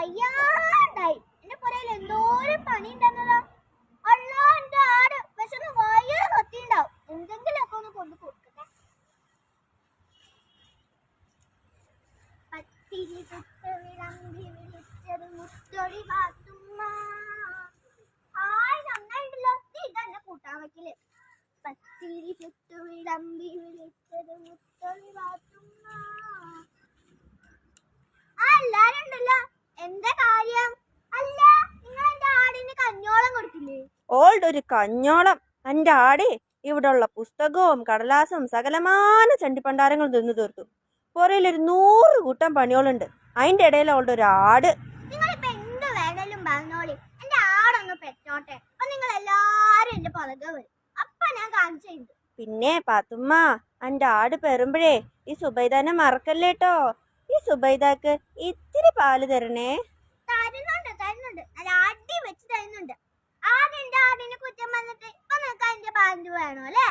വയ്യാണ്ടായി. എന്റെ പുറയിൽ എന്തോരം പണി ഉണ്ടെന്നതാ. അള്ളാ, എന്റെ ആട് വിശന്ന് വയറ് കത്തിണ്ടാവും. എന്തെങ്കിലുമൊക്കെ ഒന്ന് കൊണ്ടു കൊടുക്കട്ടെ. പത്തിരി ചുട്ട് വിളമ്പി വിളിച്ചത് മുത്തൊടി പാത്തുമ്മ. നന്നായിട്ടുണ്ടല്ലോ. ഇതന്നെ കൂട്ടാൻ വയ്ക്കല്. പത്തിരി ചുട്ട് വിളമ്പി വിളിച്ചത് മുത്തൊടി പാത്തുമ്മ. എല്ലാരും ഉണ്ടല്ലോ. എന്താ കാര്യം? അല്ല, നിങ്ങൾ എന്റെ ആടിന് കഞ്ഞോളം കൊടുക്കില്ലേ? ഓൾഡ് ഒരു കഞ്ഞോളം. എന്റെ ആടേ ഇവിടെയുള്ള പുസ്തകവും കടലാസും സകലമാന ചണ്ടിപ്പണ്ടാരങ്ങളും തിന്നു തീർത്തു. പുറയിലൊരു 100 കൂട്ടം പണികളുണ്ട്. അതിന്റെ ഇടയിൽ അവളുടെ ഒരു ആട്. നിങ്ങളിപ്പോ എന്ത് വേണേലും പറഞ്ഞോളി, എന്റെ ആടൊന്ന് പെറ്റോട്ടെ. അപ്പൊ നിങ്ങൾ എല്ലാരും എന്റെ പുറകെ വരും. അപ്പൊ ഞാൻ കാണിച്ചു. പിന്നെ പാത്തുമ്മ, എന്റെ ആട് പെറുമ്പഴേ ഈ സുബൈദാനെ മറക്കല്ലേട്ടോ. ഈ സുബൈദാക്ക് ഇത്തിരി പാല് തരണേ. തരുന്നുണ്ട് തരുന്നുണ്ട്, നല്ല അടി വെച്ച് തരുന്നുണ്ട്. ആദ്യം എന്റെ ആടിനെ കുറ്റം വന്നിട്ട് ഇപ്പൊ നിനക്ക് അതിന്റെ പാല് വേണോ അല്ലേ?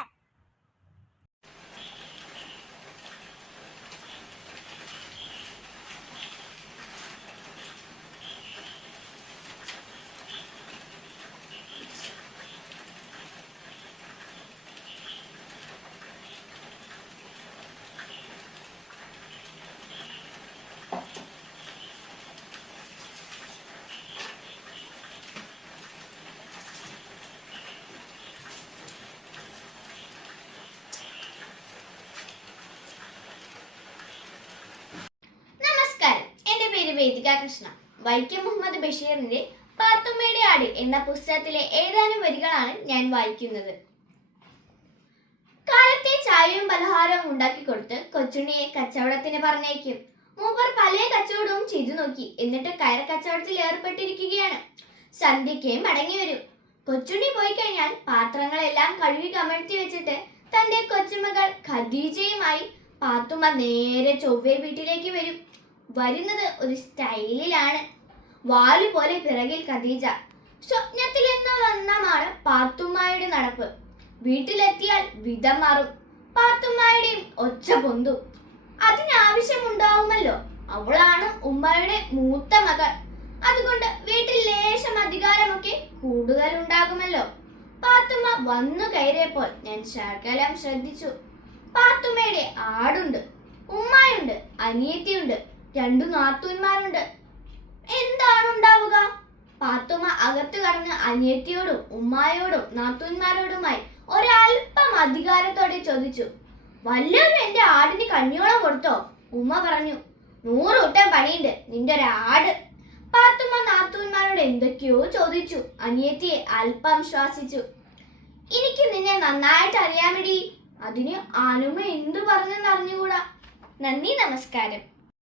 വേദിക കൃഷ്ണ. വൈക്കം മുഹമ്മദ് ബഷീറിന്റെ പാത്തുമ്മയുടെ ആട് എന്ന പുസ്തകത്തിലെ ഏതാനും വരികളാണ് ഞാൻ വായിക്കുന്നത്. കാലത്തെ ചായയും പലഹാരവും ഉണ്ടാക്കിക്കൊടുത്ത് കൊച്ചുണ്ണിയെ കച്ചവടത്തിന് പറഞ്ഞേക്കും. മൂപ്പർ പല കച്ചവടവും ചെയ്തു നോക്കി. എന്നിട്ട് കയർ കച്ചവടത്തിൽ ഏർപ്പെട്ടിരിക്കുകയാണ്. സന്ധ്യയ്ക്ക് മടങ്ങി വരും. കൊച്ചുണ്ണി പോയി കഴിഞ്ഞാൽ പാത്രങ്ങളെല്ലാം കഴുകി കമഴ്ത്തി വെച്ചിട്ട് തന്റെ കൊച്ചുമകൾ ഖദീജയുമായി പാത്തുമ്മ നേരെ ചൊവ്വേ വീട്ടിലേക്ക് വരും. വരുന്നത് ഒരു സ്റ്റൈലിലാണ്. വാലു പോലെ പിറകിൽ ഖദീജ. സ്വപ്നത്തിലെന്ന വണ്ണമാണ് പാത്തുമ്മയുടെ നടപ്പ്. വീട്ടിലെത്തിയാൽ വിധം മാറും. പാത്തുമ്മയുടെയും ഒച്ച പൊന്തും. അതിനാവശ്യമുണ്ടാവുമല്ലോ. അവളാണ് ഉമ്മയുടെ മൂത്ത മകൾ. അതുകൊണ്ട് വീട്ടിൽ ലേശം അധികാരമൊക്കെ കൂടുതലുണ്ടാകുമല്ലോ. പാത്തുമ്മ വന്നു കയറിയപ്പോൾ ഞാൻ ശകലം ശ്രദ്ധിച്ചു. പാത്തുമ്മയുടെ ആടുണ്ട്, ഉമ്മായുണ്ട്, അനിയത്തിയുണ്ട്, 2 നാത്തൂന്മാരുണ്ട്. എന്താണ് ഉണ്ടാവുക? പാത്തുമ്മ അകത്ത് കടന്ന് അനിയത്തിയോടും ഉമ്മായോടും നാത്തൂന്മാരോടുമായി ഒരൽപ്പം അധികാരത്തോടെ ചോദിച്ചു, വല്ലവരും എന്റെ ആടിന് കഞ്ഞോളം കൊടുത്തോ? ഉമ്മ പറഞ്ഞു, 100 കൂട്ടം പണിയുണ്ട്, നിന്റെ ഒരാട്. പാത്തുമ്മ നാത്തൂന്മാരോട് എന്തൊക്കെയോ ചോദിച്ചു. അനിയത്തിയെ അല്പം ശ്വാസിച്ചു. എനിക്ക് നിന്നെ നന്നായിട്ട് അറിയാമെടി. അതിന് ആനുമ്മ എന്തു പറഞ്ഞെന്ന് അറിഞ്ഞുകൂടാ. നന്ദി, നമസ്കാരം.